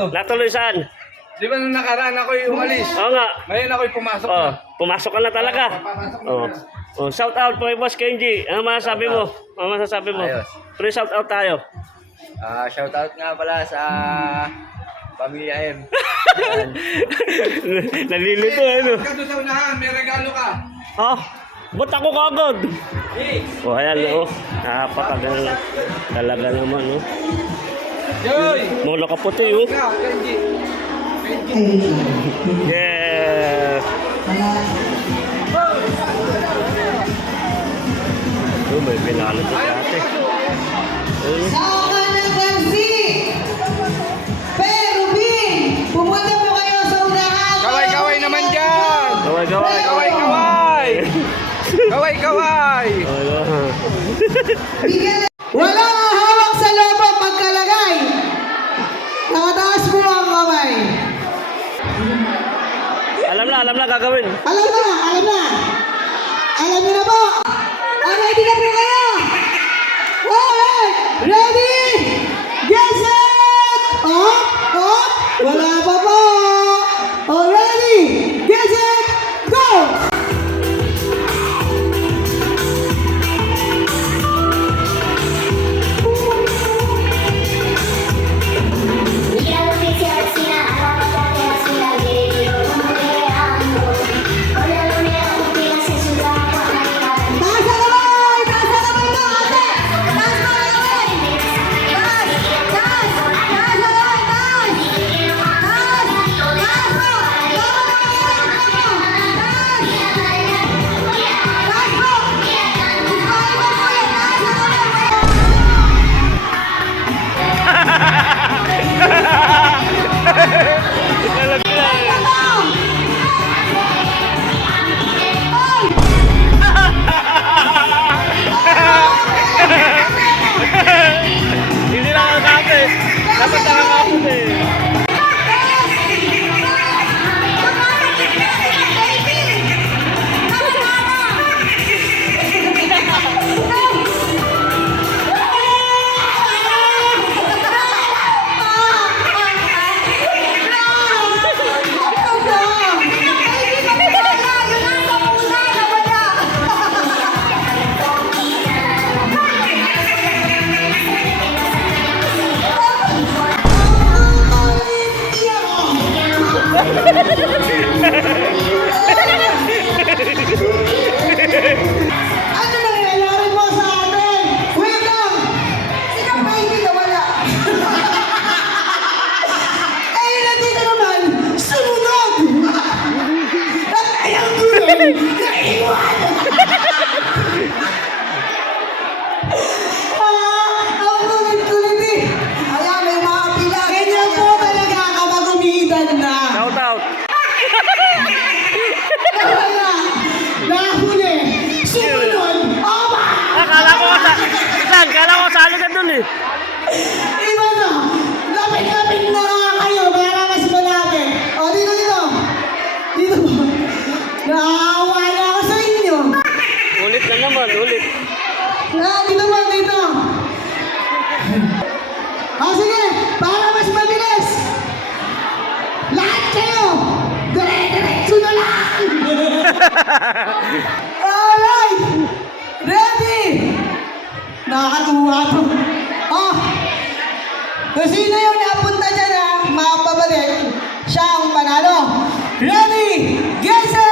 ako. Natuloy saan? Di ba nung nakaraan ako'y umalis? Oo nga. Ngayon ako'y pumasok Oh, na. pumasok ka na talaga. Papasok na. Oh. Oh, shout out po kay Boss Kenji. Ano masasabi mo? Ano masasabi mo? Ayos. Pre shout out tayo. Shoutout nga pala sa Pamilya M. Nalilito ano. Ka doon sa unahan, may regalo ka. Ha? Ba't ako kagad? Oh, ayan oh. Napakaganda talaga naman oh. Yoy! Mula kaputi oh. Ikaw, Kenji. Kenji. Yes! Oh, may pinalo sa dati. Saka ng Gansi! Pero, Bin! Pumunta po kayo sa unahan! Kaway-kaway naman dyan! Gaway-gaway! Kaway-kaway! Kaway-kaway! Bigyan wala ang hawak sa lobo pagkalagay! Nakataas mo ang kamay! Alam na gagawin. Alam na! Alam na! Alam niyo na po! Ready na po kayo! Alright! Ready! Get set! Up! Up! Wala pa po! Already! Get set! Go! Taas na kamay! Taas na kamay mo, ate! Taas na kamay! Taas! Taas! Taas na kamay! Taas! Taas! Taas mo! Taas mo! Ismail mo po yan! Taas na kamay! Hindi lang ang kapit. Dapat lang ang kapit eh. Ano nangyayari mo sa atin? Wait lang! Ikaw ba hindi nawala? Eh, nandito naman, sumunod! At ayang gulay, naiwan! Ang kulit-kulit eh! Ayan, may mga pila. Ganyan po talaga kapag umiidan na. Shout out. Nawala! Nahuli! Sumunod! Opa! Akala ko sali ka dun eh. Iba na! Lapit-lapit na nga kayo para mas malapit. O, dito, dito. Dito po. Naawa na ako sa inyo. Ulit na naman, ulit. Dito po, dito. O, sige. Para mas mabilis. Lahat kayo. Dire-diretso na lang. Alright. Ready? Nakakatuwa to. Oh, kung sino yung napunta dyan ha, mapabalik, siya ang panalo. Ready? Get set!